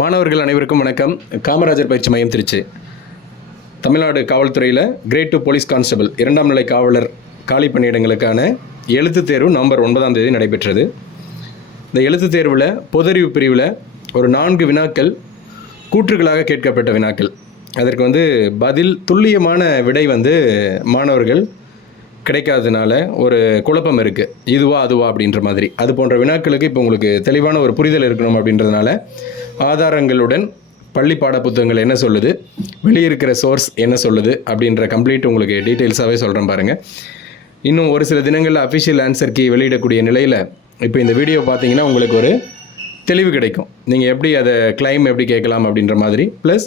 மாணவர்கள் அனைவருக்கும் வணக்கம். காமராஜர் பயிற்சி மையம் திருச்சி. தமிழ்நாடு காவல்துறையில் கிரேட் 2 போலீஸ் கான்ஸ்டபிள் 2ஆம் நிலை காவலர் காலி பணியிடங்களுக்கான எழுத்துத் தேர்வு நவம்பர் 9ஆம் தேதி நடைபெற்றது. இந்த எழுத்துத் தேர்வில் பொதறிவு பிரிவில் ஒரு 4 வினாக்கள் கூற்றுகளாக கேட்கப்பட்ட வினாக்கள். அதற்கு பதில் துல்லியமான விடை மாணவர்கள் கிடைக்காததுனால ஒரு குழப்பம் இருக்குது. இதுவா அதுவா அப்படின்ற மாதிரி. அது போன்ற வினாக்களுக்கு இப்போ உங்களுக்கு தெளிவான ஒரு புரிதல் இருக்கணும் அப்படின்றதுனால ஆதாரங்களுடன் பள்ளி பாட புத்தகங்கள் என்ன சொல்லுது, வெளியிருக்கிற சோர்ஸ் என்ன சொல்லுது அப்படின்ற கம்ப்ளீட் உங்களுக்கு டீட்டெயில்ஸாகவே சொல்கிறேன் பாருங்கள். இன்னும் ஒரு சில தினங்களில் அஃபிஷியல் ஆன்சர் கீ வெளியிடக்கூடிய நிலையில் இப்போ இந்த வீடியோ பார்த்தீங்கன்னா உங்களுக்கு ஒரு தெளிவு கிடைக்கும். நீங்கள் எப்படி அதை கிளைம் எப்படி கேட்கலாம் அப்படின்ற மாதிரி. ப்ளஸ்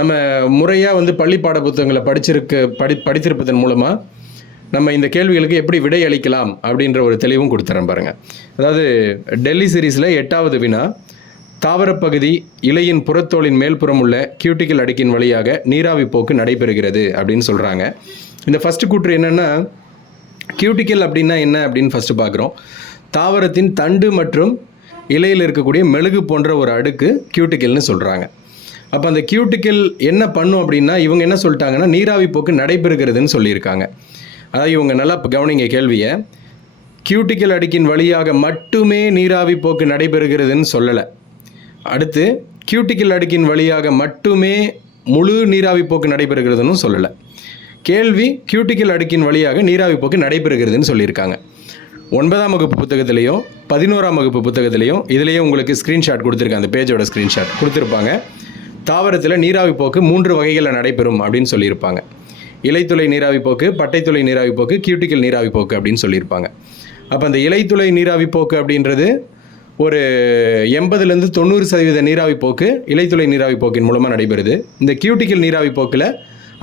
நம்ம முறையாக பள்ளி பாட புத்தகங்களை படித்திருப்பதன் மூலமாக நம்ம இந்த கேள்விகளுக்கு எப்படி விடை அளிக்கலாம் அப்படின்ற ஒரு தெளிவும் கொடுத்துறேன் பாருங்கள். அதாவது டெல்லி சீரீஸில் 8வது வினா, தாவரப்பகுதி இலையின் புறத்தோலின் மேல்புறம் உள்ள கியூட்டிக்கல் அடுக்கின் வழியாக நீராவி போக்கு நடைபெறுகிறது அப்படின்னு சொல்கிறாங்க. இந்த ஃபஸ்ட்டு கூற்று என்னென்னா, கியூட்டிக்கல் அப்படின்னா என்ன அப்படின்னு ஃபஸ்ட்டு பார்க்குறோம். தாவரத்தின் தண்டு மற்றும் இலையில் இருக்கக்கூடிய மெழுகு போன்ற ஒரு அடுக்கு கியூட்டிக்கல்னு சொல்கிறாங்க. அப்போ அந்த கியூட்டிக்கல் என்ன பண்ணும் அப்படின்னா, இவங்க என்ன சொல்லிட்டாங்கன்னா நீராவி போக்கு நடைபெறுகிறதுன்னு சொல்லியிருக்காங்க. அதாவது இவங்க நல்லா கவனிங்க கேள்வியை. கியூட்டிக்கல் அடுக்கின் வழியாக மட்டுமே நீராவி போக்கு நடைபெறுகிறதுன்னு சொல்லலை. அடுத்து கியூட்டிக்கல் அடுக்கின் வழியாக மட்டுமே முழு நீராவி போக்கு நடைபெறுகிறதுன்னு சொல்லலை. கேள்வி கியூட்டிக்கல் அடுக்கின் வழியாக நீராவி போக்கு நடைபெறுகிறதுன்னு சொல்லியிருக்காங்க. 9ஆம் வகுப்பு புத்தகத்திலையும் 11ஆம் வகுப்பு புத்தகத்திலையும் இதுலேயே உங்களுக்கு ஸ்க்ரீன்ஷாட் கொடுத்துருக்காங்க. அந்த பேஜோட ஸ்க்ரீன்ஷாட் கொடுத்துருப்பாங்க. தாவரத்தில் நீராவி போக்கு 3 வகைகளில் நடைபெறும் அப்படின்னு சொல்லியிருப்பாங்க. இலைத்துளை நீராவி போக்கு, பட்டைத்துளை நீராவி போக்கு, கியூட்டிக்கல் நீராவி போக்கு அப்படின்னு சொல்லியிருப்பாங்க. அப்போ அந்த இலைத்துளை நீராவி போக்கு அப்படின்றது ஒரு 80லேருந்து 90% நீராவி போக்கு இலைத்துளை நீராவி போக்கின் மூலமாக நடைபெறுது. இந்த கியூட்டிக்கல் நீராவி போக்கில்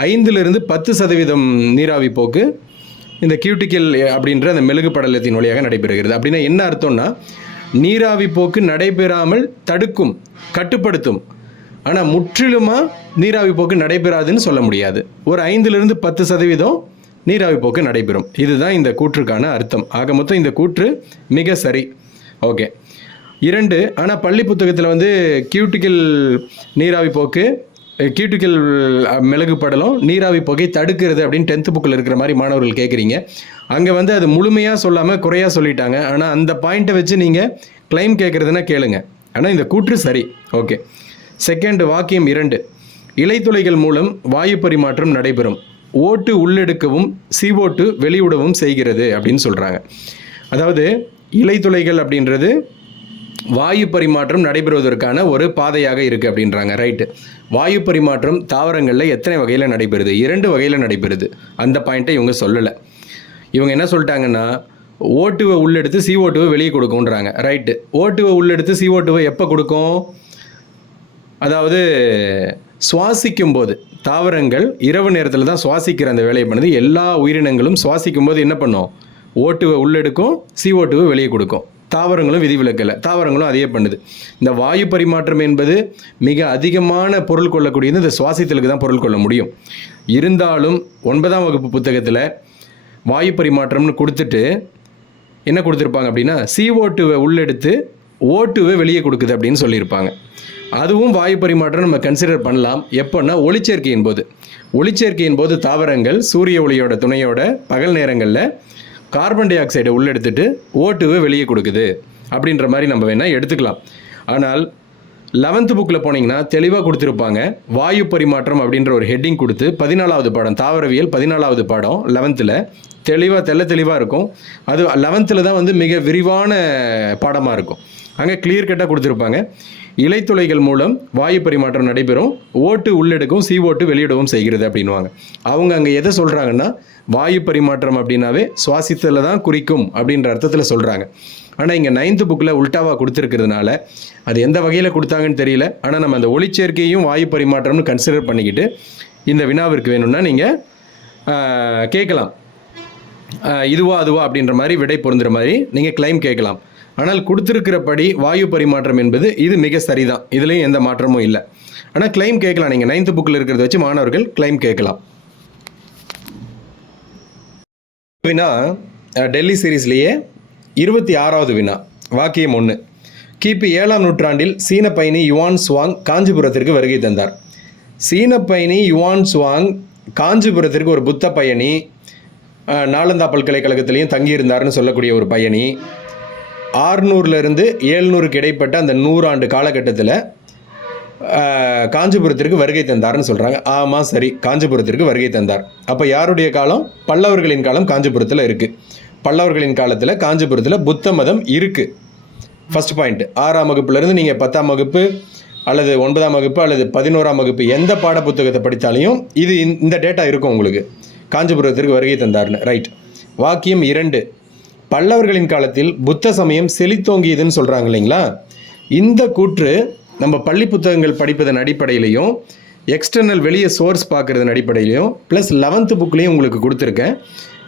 5லிருந்து 10% நீராவி போக்கு இந்த கியூட்டிக்கல் அப்படின்ற அந்த மெழுகு படலத்தின் வழியாக நடைபெறுகிறது. அப்படின்னா என்ன அர்த்தம்னா, நீராவி போக்கு நடைபெறாமல் தடுக்கும், கட்டுப்படுத்தும். ஆனால் முற்றிலுமாக நீராவி போக்கு நடைபெறாதுன்னு சொல்ல முடியாது. ஒரு 5லிருந்து 10% நீராவி போக்கு நடைபெறும். இதுதான் இந்த கூற்றுக்கான அர்த்தம். ஆக மொத்தம் இந்த கூற்று மிக சரி. ஓகே. 2, ஆனால் பள்ளி புத்தகத்தில் கியூட்டிக்கல் நீராவி போக்கு, கியூட்டிக்கல் மெழுகு படலம் நீராவி போக்கை தடுக்கிறது அப்படின்னு 10th புக்கில் இருக்கிற மாதிரி மாணவர்கள் கேட்குறீங்க. அங்கே அது முழுமையாக சொல்லாமல் குறையாக சொல்லிட்டாங்க. ஆனால் அந்த பாயிண்ட்டை வச்சு நீங்கள் கிளைம் கேட்குறதுனா கேளுங்க. ஆனால் இந்த கூற்று சரி. ஓகே. செகண்ட் வாக்கியம் 2, இலைத்துளைகள் மூலம் வாயு பரிமாற்றம் நடைபெறும். ஓட்டு உள்ளெடுக்கவும் CO2 வெளியிடவும் செய்கிறது அப்படின்னு சொல்கிறாங்க. அதாவது இலைத்துளைகள் அப்படின்றது வாயு பரிமாற்றம் நடைபெறுவதற்கான ஒரு பாதையாக இருக்குது அப்படின்றாங்க. ரைட்டு. வாயு பரிமாற்றம் தாவரங்களில் எத்தனை வகையில் நடைபெறுது? 2 வகையில் நடைபெறுது. அந்த பாயிண்ட்டை இவங்க சொல்லலை. இவங்க என்ன சொல்லிட்டாங்கன்னா, ஓட்டுவை உள்ளெடுத்து CO2 வெளியே கொடுக்கும்ன்றாங்க. ரைட்டு. ஓட்டுவை உள்ளெடுத்து CO2 எப்போ கொடுக்கும்? அதாவது சுவாசிக்கும் போது. தாவரங்கள் இரவு நேரத்தில் தான் சுவாசிக்கிற அந்த வேலையை பண்ணுது. எல்லா உயிரினங்களும் சுவாசிக்கும் போது என்ன பண்ணும்? ஓட்டுவை உள்ளெடுக்கும், CO2 வெளியே கொடுக்கும். தாவரங்களும் விதிவிலக்கலை. தாவரங்களும் அதையே பண்ணுது. இந்த வாயு பரிமாற்றம் என்பது மிக அதிகமான பொருள் கொள்ளக்கூடியது. இந்த சுவாசித்தலுக்கு தான் பொருள் கொள்ள முடியும். இருந்தாலும் 9ஆம் வகுப்பு புத்தகத்தில் வாயு பரிமாற்றம்னு கொடுத்துட்டு என்ன கொடுத்துருப்பாங்க அப்படின்னா, CO2 உள்ளெடுத்து ஓட்டுவை வெளியே கொடுக்குது அப்படின்னு சொல்லியிருப்பாங்க. அதுவும் வாயு பரிமாற்றம் நம்ம கன்சிடர் பண்ணலாம். எப்போன்னா ஒளிச்சேர்க்கையின் போது. ஒளிச்சேர்க்கையின் போது தாவரங்கள் சூரிய ஒளியோட துணையோட பகல் நேரங்களில் கார்பன் டை ஆக்சைடை உள்ளெடுத்துட்டு ஓட்டுவை வெளியே கொடுக்குது அப்படின்ற மாதிரி நம்ம வேணால் எடுத்துக்கலாம். ஆனால் 11th புக்கில் போனீங்கன்னா தெளிவாக கொடுத்துருப்பாங்க. வாயு பரிமாற்றம் அப்படின்ற ஒரு ஹெட்டிங் கொடுத்து 14வது பாடம், தாவரவியல் 14வது பாடம் 11ல் தெளிவாக இருக்கும். அது 11ல் தான் மிக விரிவான பாடமாக இருக்கும். அங்கே கிளியர் கட்டாக கொடுத்துருப்பாங்க. இலைத்துளைகள் மூலம் வாயு பரிமாற்றம் நடைபெறும், ஓட்டு உள்ளெடுக்கும், CO2 வெளியிடவும் செய்கிறது அப்படின்வாங்க. அவங்க அங்கே எதை சொல்கிறாங்கன்னா, வாயு பரிமாற்றம் அப்படின்னாவே சுவாசித்தலை தான் குறிக்கும் அப்படின்ற அர்த்தத்தில் சொல்கிறாங்க. ஆனால் இங்கே 9th புக்கில் உல்டாவாக கொடுத்துருக்கிறதுனால அது எந்த வகையில் கொடுத்தாங்கன்னு தெரியல. ஆனால் நம்ம அந்த ஒளிச்சேர்க்கையும் வாயு பரிமாற்றம்னு கன்சிடர் பண்ணிக்கிட்டு இந்த வினாவிற்கு வேணும்னா நீங்கள் கேட்கலாம். இதுவா அதுவா அப்படின்ற மாதிரி விடை பொருந்துகிற மாதிரி நீங்கள் கிளைம் கேட்கலாம். ஆனால் கொடுத்துருக்கிறபடி வாயு பரிமாற்றம் என்பது இது மிக சரிதான். இதுலேயும் எந்த மாற்றமும் இல்லை. ஆனால் கிளைம் கேட்கலாம். நீங்கள் 9th புக்கில் இருக்கிறத வச்சு மாணவர்கள் கிளைம் கேட்கலாம். வினா டெல்லி சீரீஸ்லேயே 26வது வினா, வாக்கியம் 1, கிபி 7ஆம் நூற்றாண்டில் சீன பயணி யுவான் சுவாங் காஞ்சிபுரத்திற்கு வருகை தந்தார். சீன பயணி யுவான் சுவாங் காஞ்சிபுரத்திற்கு ஒரு புத்த பயணி, நாலந்தா பல்கலைக்கழகத்திலையும் தங்கியிருந்தார்னு சொல்லக்கூடிய ஒரு பயணி, 600லேருந்து 700க்கு இடைப்பட்ட அந்த 100 ஆண்டு காலகட்டத்தில் காஞ்சிபுரத்திற்கு வருகை தந்தார்னு சொல்கிறாங்க. ஆமாம், சரி, காஞ்சிபுரத்திற்கு வருகை தந்தார். அப்போ யாருடைய காலம்? பல்லவர்களின் காலம் காஞ்சிபுரத்தில் இருக்குது. பல்லவர்களின் காலத்தில் காஞ்சிபுரத்தில் புத்த மதம் இருக்குது. First point. 6ஆம் வகுப்புலேருந்து நீங்கள் 10ஆம் வகுப்பு அல்லது 9ஆம் வகுப்பு அல்லது 11ஆம் வகுப்பு எந்த பாட புத்தகத்தை படித்தாலையும் இது இந்த டேட்டா இருக்கும் உங்களுக்கு, காஞ்சிபுரத்திற்கு வருகை தந்தார்னு. ரைட். வாக்கியம் 2. பல்லவர்களின் காலத்தில் புத்த சமயம் செழித்தோங்கியதுன்னு சொல்கிறாங்க இல்லைங்களா? இந்த கூற்று நம்ம பள்ளி புத்தகங்கள் படிப்பதன் அடிப்படையிலையும் எக்ஸ்டர்னல் வெளியே சோர்ஸ் பார்க்குறதன் அடிப்படையிலையும் ப்ளஸ் 11th புக்லேயும் உங்களுக்கு கொடுத்துருக்கேன்.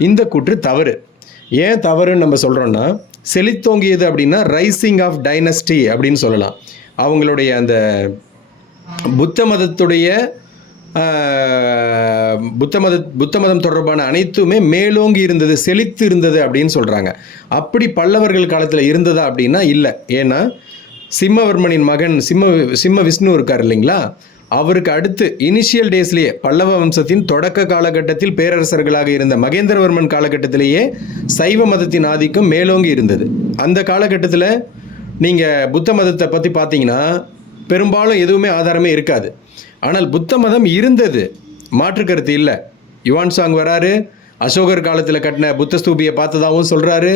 இந்த கூற்று தவறு. ஏன் தவறுன்னு நம்ம சொல்கிறோன்னா, செழித்தோங்கியது அப்படின்னா ரைசிங் ஆஃப் டைனஸ்டி அப்படின்னு சொல்லலாம். அவங்களுடைய அந்த புத்த மதத்துடைய புத்த மதம் தொடர்பான அனைத்துமே மேலோங்கி இருந்தது, செழித்து இருந்தது அப்படின்னு சொல்கிறாங்க. அப்படி பல்லவர்கள் காலத்தில் இருந்ததா அப்படின்னா இல்லை. ஏன்னா சிம்மவர்மனின் மகன் சிம்ம விஷ்ணு இருக்கார் இல்லைங்களா, அவருக்கு அடுத்து இனிஷியல் டேஸ்லேயே பல்லவ வம்சத்தின் தொடக்க காலகட்டத்தில் பேரரசர்களாக இருந்த மகேந்திரவர்மன் காலகட்டத்திலேயே சைவ மதத்தின் ஆதிக்கம் மேலோங்கி இருந்தது. அந்த காலகட்டத்தில் நீங்கள் புத்த மதத்தை பற்றி பார்த்தீங்கன்னா பெரும்பாலும் எதுவுமே ஆதாரமே இருக்காது. ஆனால் புத்த மதம் இருந்தது, மாற்று கருத்து இல்லை. யுவான் சாங் வராரு, அசோகர் காலத்தில் கட்டின புத்த ஸ்தூபியை பார்த்ததாகவும் சொல்கிறாரு,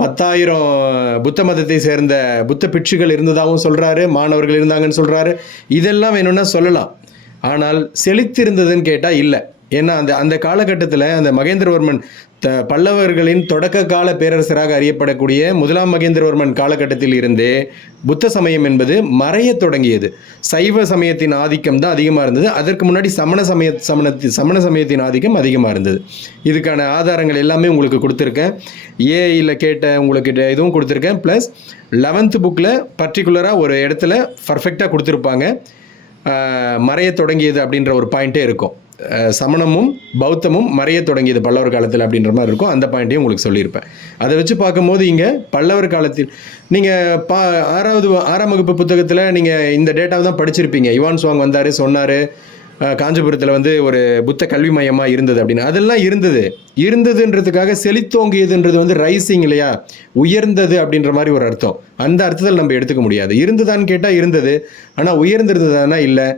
10,000 புத்த மதத்தை சேர்ந்த புத்த பிட்சுகள் இருந்ததாகவும் சொல்கிறாரு, மாணவர்கள் இருந்தாங்கன்னு சொல்கிறாரு. இதெல்லாம் வேணும்னா சொல்லலாம். ஆனால் செழித்து இருந்ததுன்னு கேட்டால் இல்லை. ஏன்னா அந்த காலகட்டத்தில் அந்த மகேந்திரவர்மன் பல்லவர்களின் தொடக்க கால பேரரசராக அறியப்படக்கூடிய 1ஆம் மகேந்திரவர்மன் காலகட்டத்தில் இருந்தே புத்த சமயம் என்பது மறைய தொடங்கியது. சைவ சமயத்தின் ஆதிக்கம் தான் அதிகமாக இருந்தது. அதற்கு முன்னாடி சமண சமயத்தின் ஆதிக்கம் அதிகமாக இருந்தது. இதுக்கான ஆதாரங்கள் எல்லாமே உங்களுக்கு கொடுத்துருக்கேன். ஏஐயில் கேட்ட உங்களுக்கு இதுவும் கொடுத்துருக்கேன். ப்ளஸ் 11th புக்கில் பர்டிகுலராக ஒரு இடத்துல பர்ஃபெக்டாக கொடுத்துருப்பாங்க. மறைய தொடங்கியது அப்படின்ற ஒரு பாயிண்ட்டே இருக்கும். சமணமும் பௌத்தமும் மறைய தொடங்கியது பல்லவர் காலத்தில் அப்படின்ற மாதிரி இருக்கும். அந்த பாயிண்ட்டையும் உங்களுக்கு சொல்லியிருப்பேன். அதை வச்சு பார்க்கும்போது இங்கே பல்லவர் காலத்தில் நீங்கள் 6ஆம் வகுப்பு புத்தகத்தில் நீங்கள் இந்த டேட்டாவை தான் படிச்சிருப்பீங்க. யுவான் சுவாங் வந்தார், சொன்னார் காஞ்சிபுரத்தில் வந்து ஒரு புத்த கல்வி மையமாக இருந்தது அப்படின்னு. அதெல்லாம் இருந்ததுன்றதுக்காக செழித்தோங்கியதுன்றது வந்து ரைசிங் இல்லையா, உயர்ந்தது அப்படின்ற மாதிரி ஒரு அர்த்தம். அந்த அர்த்தத்தில் நம்ம எடுத்துக்க முடியாது. இருந்ததான்னு கேட்டால் இருந்தது, ஆனால் உயர்ந்திருந்ததானா இல்லை,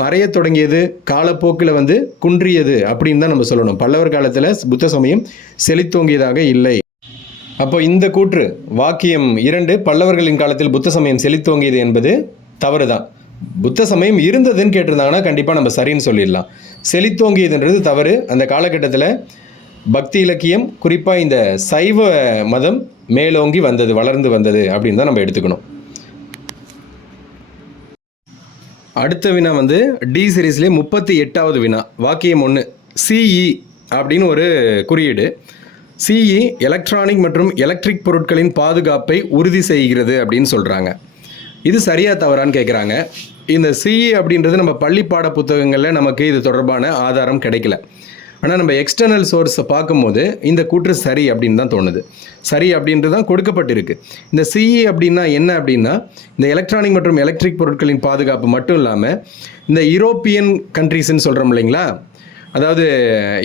மறைய தொடங்கியது, காலப்போக்கில் வந்து குன்றியது அப்படின்னு தான் நம்ம சொல்லணும். பல்லவர் காலத்தில் புத்த சமயம் செழித்தோங்கியதாக இல்லை. அப்போ இந்த கூற்று வாக்கியம் 2 பல்லவர்களின் காலத்தில் புத்த சமயம் செழித்தோங்கியது என்பது தவறு தான். புத்த சமயம் இருந்ததுன்னு கேட்டிருந்தாங்கன்னா கண்டிப்பாக நம்ம சரின்னு சொல்லிடலாம். செழித்தோங்கியதுன்றது தவறு. அந்த காலகட்டத்தில் பக்தி இலக்கியம், குறிப்பாக இந்த சைவ மதம் மேலோங்கி வந்தது, வளர்ந்து வந்தது அப்படின்னு தான் நம்ம எடுத்துக்கணும். அடுத்த வினா வந்து டி சீரீஸ்லேயே 38வது வினா. வாக்கியம் 1. சிஇ அப்படின்னு ஒரு குறியீடு. சிஇ எலக்ட்ரானிக் மற்றும் எலக்ட்ரிக் பொருட்களின் பாதுகாப்பை உறுதி செய்கிறது அப்படின்னு சொல்கிறாங்க. இது சரியா தவறான்னு கேட்குறாங்க. இந்த சிஇ அப்படின்றது நம்ம பள்ளி பாட புத்தகங்களில் நமக்கு இது தொடர்பான ஆதாரம் கிடைக்கல. ஆனால் நம்ம எக்ஸ்டர்னல் சோர்ஸை பார்க்கும்போது இந்த கூற்று சரி அப்படின்னு தான் தோணுது. சரி அப்படின்றது தான் கொடுக்கப்பட்டிருக்கு. இந்த சிஇ அப்படின்னா என்ன அப்படின்னா, இந்த எலக்ட்ரானிக் மற்றும் எலக்ட்ரிக் பொருட்களின் பாதுகாப்பு மட்டும் இல்லாமல் இந்த யூரோப்பியன் கண்ட்ரீஸ்ன்னு சொல்கிறோம் இல்லைங்களா, அதாவது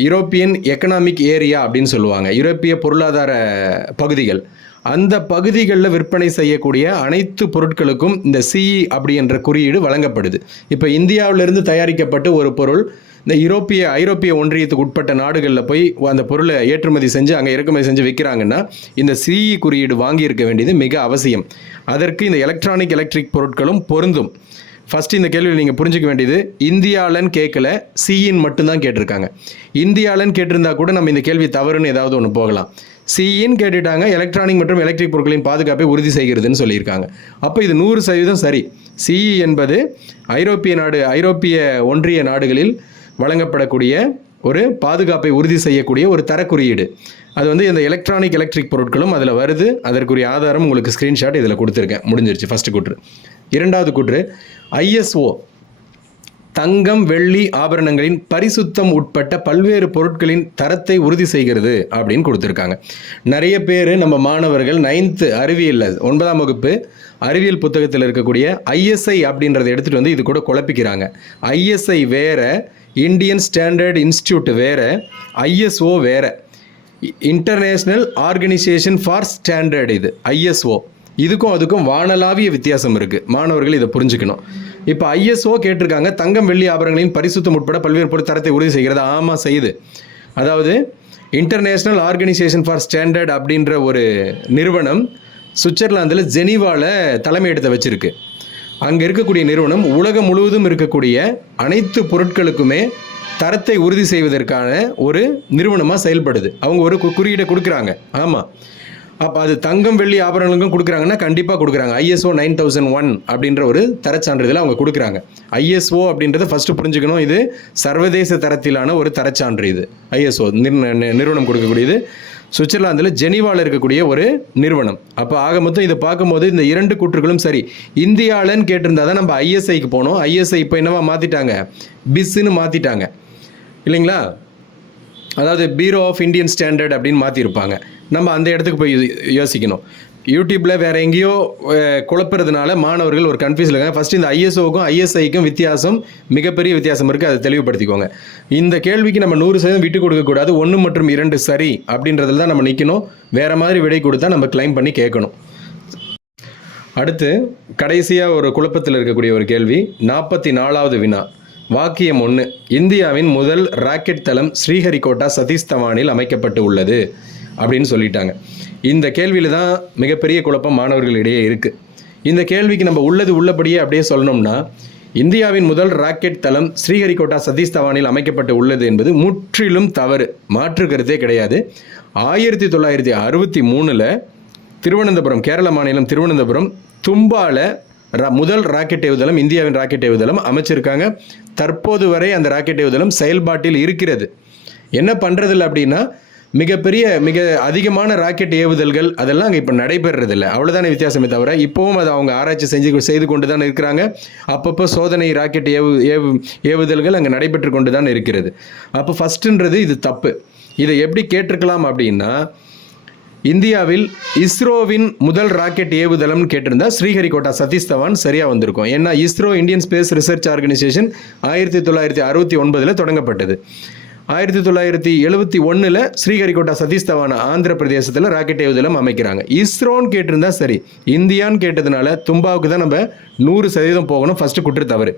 யூரோப்பியன் எக்கனாமிக் ஏரியா அப்படின்னு சொல்லுவாங்க, யூரோப்பிய பொருளாதார பகுதிகள், அந்த பகுதிகளில் விற்பனை செய்யக்கூடிய அனைத்து பொருட்களுக்கும் இந்த சிஇ அப்படி என்ற குறியீடு வழங்கப்படுது. இப்போ இந்தியாவிலிருந்து தயாரிக்கப்பட்டு ஒரு பொருள் இந்த ஐரோப்பிய ஒன்றியத்துக்கு உட்பட்ட நாடுகளில் போய் அந்த பொருளை ஏற்றுமதி செஞ்சு அங்கே இறக்குமதி செஞ்சு விற்கிறாங்கன்னா இந்த சிஇ குறியீடு வாங்கியிருக்க வேண்டியது மிக அவசியம். அதற்கு இந்த எலக்ட்ரிக் பொருட்களும் பொருந்தும். ஃபஸ்ட்டு இந்த கேள்வியில் நீங்கள் புரிஞ்சிக்க வேண்டியது, இந்தியாவிலன்னு கேட்கல, சிஇன்னு மட்டும்தான் கேட்டிருக்காங்க. இந்தியாவிலன்னு கேட்டிருந்தா கூட நம்ம இந்த கேள்வி தவறுன்னு ஏதாவது ஒன்று போகலாம். சிஇன்னு கேட்டுட்டாங்க, எலக்ட்ரானிக் மற்றும் எலக்ட்ரிக் பொருட்களின் பாதுகாப்பை உறுதி செய்கிறதுன்னு சொல்லியிருக்காங்க. அப்போ இது 100% சரி. சிஇ என்பது ஐரோப்பிய ஒன்றிய நாடுகளில் வழங்கப்படக்கூடிய ஒரு பாதுகாப்பை உறுதி செய்யக்கூடிய ஒரு தரக்குறியீடு. அது வந்து இந்த எலக்ட்ரிக் பொருட்களும் அதில் வருது. அதற்குரிய ஆதாரம் உங்களுக்கு ஸ்க்ரீன்ஷாட் இதில் கொடுத்துருக்கேன். முடிஞ்சிருச்சு ஃபஸ்ட்டு கூற்று. 2வது கூற்று, ஐஎஸ்ஓ தங்கம் வெள்ளி ஆபரணங்களின் பரிசுத்தம் உட்பட்ட பல்வேறு பொருட்களின் தரத்தை உறுதி செய்கிறது அப்படின்னு கொடுத்துருக்காங்க. நிறைய பேர் நம்ம மாணவர்கள் 9th அறிவியலில் 9ஆம் வகுப்பு அறிவியல் புத்தகத்தில் இருக்கக்கூடிய ஐஎஸ்ஐ அப்படின்றத எடுத்துகிட்டு வந்து இது கூட குழப்பிக்கிறாங்க. ஐஎஸ்ஐ வேற, இந்தியன் ஸ்டாண்டர்ட் இன்ஸ்டியூட் வேற, ஐஎஸ்ஓ வேற, இன்டர்நேஷ்னல் ஆர்கனைசேஷன் ஃபார் ஸ்டாண்டர்ட் இது ஐஎஸ்ஓ. இதுக்கும் அதுக்கும் வானளாவிய வித்தியாசம் இருக்குது. மாணவர்கள் இதை புரிஞ்சுக்கணும். இப்போ ஐஎஸ்ஓ கேட்டிருக்காங்க, தங்கம் வெள்ளி ஆபரணங்களின் பரிசுத்தம் உட்பட பல்வேறு பொருள் தரத்தை உறுதி செய்கிறது. ஆமாம், செய்யுது. அதாவது இன்டர்நேஷ்னல் ஆர்கனைசேஷன் ஃபார் ஸ்டாண்டர்ட் அப்படின்ற ஒரு நிறுவனம் சுவிட்சர்லாந்தில் ஜெனீவாவில் தலைமையிடத்தை வச்சுருக்கு. அங்கே இருக்கக்கூடிய நிறுவனம் உலகம் முழுவதும் இருக்கக்கூடிய அனைத்து பொருட்களுக்குமே தரத்தை உறுதி செய்வதற்கான ஒரு நிறுவனமாக செயல்படுது. அவங்க ஒரு குறியீடை கொடுக்குறாங்க. ஆமாம், அப்போ அது தங்கம் வெள்ளி ஆபரணங்களுக்கும் கொடுக்குறாங்கன்னா கண்டிப்பாக கொடுக்குறாங்க. ISO 9001 அப்படின்ற ஒரு தரச்சான்றிதழை அவங்க கொடுக்குறாங்க. ISO அப்படின்றத ஃபஸ்ட்டு புரிஞ்சுக்கணும். இது சர்வதேச தரத்திலான ஒரு தரச்சான்று. இது ISO நிறுவனம் கொடுக்கக்கூடியது. சுவிட்சர்லாந்தில் ஜெனீவாவில் இருக்கக்கூடிய ஒரு நிறுவனம். அப்போ ஆக மொத்தம் இதை பார்க்கும்போது இந்த இரண்டு கூற்றுகளும் சரி. இந்தியாவிலன்னு கேட்டிருந்தா தான் நம்ம ISIக்கு போனோம். ISI இப்போ என்னவா மாற்றிட்டாங்க, பிஸ்ன்னு மாற்றிட்டாங்க இல்லைங்களா? அதாவது பீரோ ஆஃப் இந்தியன் ஸ்டாண்டர்ட் அப்படின்னு மாற்றிருப்பாங்க. நம்ம அந்த இடத்துக்கு போய் யோசிக்கணும். யூடியூப்பில் வேறு எங்கேயோ குழப்பறதுனால மாணவர்கள் ஒரு கன்ஃபியூஸில் இருக்காங்க. ஃபஸ்ட்டு இந்த ISOக்கும் ISIக்கும் வித்தியாசம், மிகப்பெரிய வித்தியாசம் இருக்குது. அதை தெளிவுபடுத்திக்கோங்க. இந்த கேள்விக்கு நம்ம 100% விட்டு கொடுக்கக்கூடாது. 1 மற்றும் 2 சரி அப்படின்றதுல தான் நம்ம நிற்கணும். வேறு மாதிரி விடை கொடுத்தா நம்ம கிளைம் பண்ணி கேட்கணும். அடுத்து கடைசியாக ஒரு குழப்பத்தில் இருக்கக்கூடிய ஒரு கேள்வி, 44வது வினா. வாக்கியம் 1, இந்தியாவின் முதல் ராக்கெட் தளம் ஸ்ரீஹரிகோட்டா சதீஷ் தவானில் அமைக்கப்பட்டு உள்ளது அப்படின்னு சொல்லிட்டாங்க. இந்த கேள்வியில் தான் மிகப்பெரிய குழப்பம் மாணவர்களிடையே இருக்குது. இந்த கேள்விக்கு நம்ம உள்ளது உள்ளபடியே அப்படியே சொல்லணும்னா, இந்தியாவின் முதல் ராக்கெட் தளம் ஸ்ரீஹரிகோட்டா சதீஷ் தவானில் அமைக்கப்பட்டு உள்ளது என்பது முற்றிலும் தவறு, மாற்று கருத்தே கிடையாது. 1963 திருவனந்தபுரம், கேரள மாநிலம் திருவனந்தபுரம் தும்பால முதல் ராக்கெட் ஏவுதளம், இந்தியாவின் ராக்கெட் ஏவுதளம் அமைச்சிருக்காங்க. தற்போது வரை அந்த ராக்கெட் ஏவுதளம் செயல்பாட்டில் இருக்கிறது. என்ன பண்ணுறதில்ல அப்படின்னா, மிக அதிகமான ராக்கெட் ஏவுதல்கள் அதெல்லாம் அங்கே இப்போ நடைபெறதில்லை. அவ்வளோதானே வித்தியாசமே தவிர இப்போவும் அதை அவங்க ஆராய்ச்சி செய்து கொண்டு தான் இருக்கிறாங்க. அப்பப்போ சோதனை ராக்கெட் ஏவுதல்கள் அங்கே நடைபெற்று கொண்டு தான் இருக்கிறது. அப்போ ஃபஸ்ட்டுன்றது இது தப்பு. இதை எப்படி கேட்டிருக்கலாம் அப்படின்னா, இந்தியாவில் இஸ்ரோவின் முதல் ராக்கெட் ஏவுதளம்னு கேட்டிருந்தா ஸ்ரீஹரிகோட்டா சதீஷ் தவான் சரியாக வந்திருக்கும். ஏன்னா ISRO Indian space research organisation 1969 தொடங்கப்பட்டது. 1971 ஸ்ரீஹரிகோட்டா சதீஷ் தவான் ஆந்திர பிரதேசத்தில் ராக்கெட் ஏவுதளம் அமைக்கிறாங்க. இஸ்ரோன்னு கேட்டிருந்தா சரி, இந்தியான்னு கேட்டதுனால தும்பாவுக்கு தான் நம்ம 100% போகணும். ஃபஸ்ட்டு கூற்று தவறு.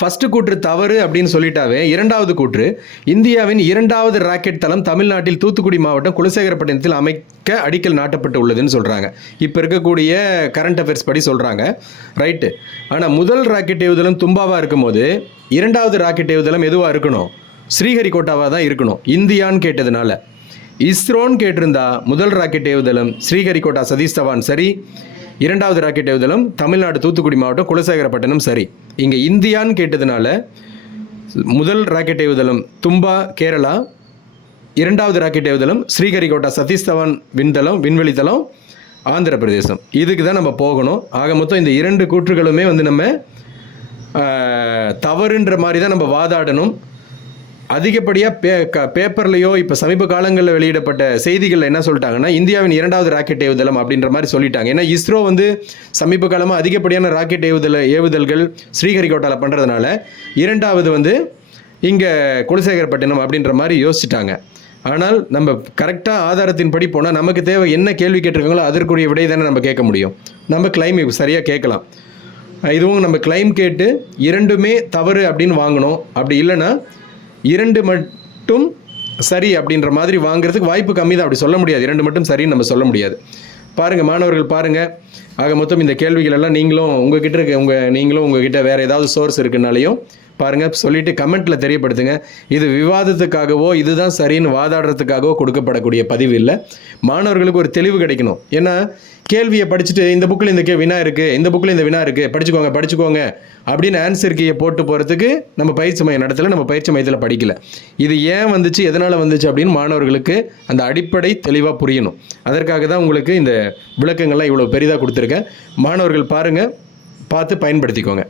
ஃபஸ்ட்டு கூற்று தவறு அப்படின்னு சொல்லிட்டாவே, இரண்டாவது கூற்று, இந்தியாவின் இரண்டாவது ராக்கெட் தளம் தமிழ்நாட்டில் தூத்துக்குடி மாவட்டம் குலசேகரப்பட்டினத்தில் அமைக்க அடிக்கல் நாட்டப்பட்டு உள்ளதுன்னு சொல்கிறாங்க. இப்போ இருக்கக்கூடிய கரண்ட் அஃபேர்ஸ் படி சொல்கிறாங்க, ரைட்டு. ஆனால் முதல் ராக்கெட் ஏவுதளம் தும்பாவாக இருக்கும்போது இரண்டாவது ராக்கெட் ஏவுதளம் எதுவாக இருக்கணும், ஸ்ரீஹரிகோட்டாவாக தான் இருக்கணும். இந்தியான்னு கேட்டதுனால. இஸ்ரோன்னு கேட்டிருந்தா முதல் ராக்கெட் ஏவுதளம் ஸ்ரீஹரிகோட்டா சதீஷ் தவான் சரி, இரண்டாவது ராக்கெட் ஏவுதளம் தமிழ்நாடு தூத்துக்குடி மாவட்டம் குலசேகரப்பட்டினம் சரி. இங்கே இந்தியான்னு கேட்டதுனால முதல் ராக்கெட் ஏவுதளம் தும்பா கேரளா, இரண்டாவது ராக்கெட் ஏவுதளம் ஸ்ரீஹரிகோட்டா சதீஷ் தவான் விண்வெளி தளம் ஆந்திர பிரதேசம். இதுக்கு தான் நம்ம போகணும். ஆக மொத்தம் இந்த இரண்டு கூற்றுகளுமே நம்ம தவறுன்ற மாதிரி தான் நம்ம வாதாடணும். அதிகப்படியாக பேப்பர்லையோ இப்போ சமீப காலங்களில் வெளியிடப்பட்ட செய்திகளில் என்ன சொல்லிட்டாங்கன்னா, இந்தியாவின் இரண்டாவது ராக்கெட் ஏவுதளம் அப்படின்ற மாதிரி சொல்லிட்டாங்க. ஏன்னா இஸ்ரோ சமீப காலமாக அதிகப்படியான ராக்கெட் ஏவுதல்கள் ஸ்ரீஹரிகோட்டாவில் பண்ணுறதுனால இரண்டாவது இங்கே குலசேகரப்பட்டினம் அப்படின்ற மாதிரி யோசிச்சுட்டாங்க. ஆனால் நம்ம கரெக்டாக ஆதாரத்தின்படி போனால் நமக்கு தேவை என்ன கேள்வி கேட்டிருக்காங்களோ அதற்குரிய விடை தானே நம்ம கேட்க முடியும். நம்ம கிளைம் சரியாக கேட்கலாம். இதுவும் நம்ம கிளைம் கேட்டு இரண்டுமே தவறு அப்படின்னு வாங்கணும். அப்படி இல்லைன்னா 2 மட்டும் சரி அப்படின்ற மாதிரி வாங்குறதுக்கு வாய்ப்பு கம்மி தான். அப்படி சொல்ல முடியாது. 2 மட்டும் சரின்னு நம்ம சொல்ல முடியாது. பாருங்கள் மாணவர்கள், பாருங்கள். ஆக மொத்தம் இந்த கேள்விகள் எல்லாம் நீங்களும் உங்ககிட்ட வேறு ஏதாவது சோர்ஸ் இருக்குனாலையும் பாருங்கள், சொல்லிவிட்டு கமெண்ட்டில் தெரியப்படுத்துங்க. இது விவாதத்துக்காகவோ இதுதான் சரின்னு வாதாடுறதுக்காகவோ கொடுக்கப்படக்கூடிய பதிவு இல்லை. மாணவர்களுக்கு ஒரு தெளிவு கிடைக்கணும். ஏன்னா கேள்வியை படிச்சுட்டு இந்த புக்கில் இந்த வினா இருக்குது, இந்த புக்கில் இந்த வினா இருக்குது, படிச்சுக்கோங்க அப்படின்னு ஆன்சர் கீயை போட்டு போகிறதுக்கு நம்ம பயிற்சி மையம் நடத்தலை, நம்ம பயிற்சி மையத்தில் படிக்கலை. இது ஏன் வந்துச்சு, எதனால் வந்துச்சு அப்படின்னு மாணவர்களுக்கு அந்த அடிப்படை தெளிவாக புரியணும். அதற்காக தான் உங்களுக்கு இந்த விளக்கங்கள்லாம் இவ்வளோ பெரிதாக கொடுத்துருக்கேன். மாணவர்கள் பாருங்கள், பார்த்து பயன்படுத்திக்கோங்க.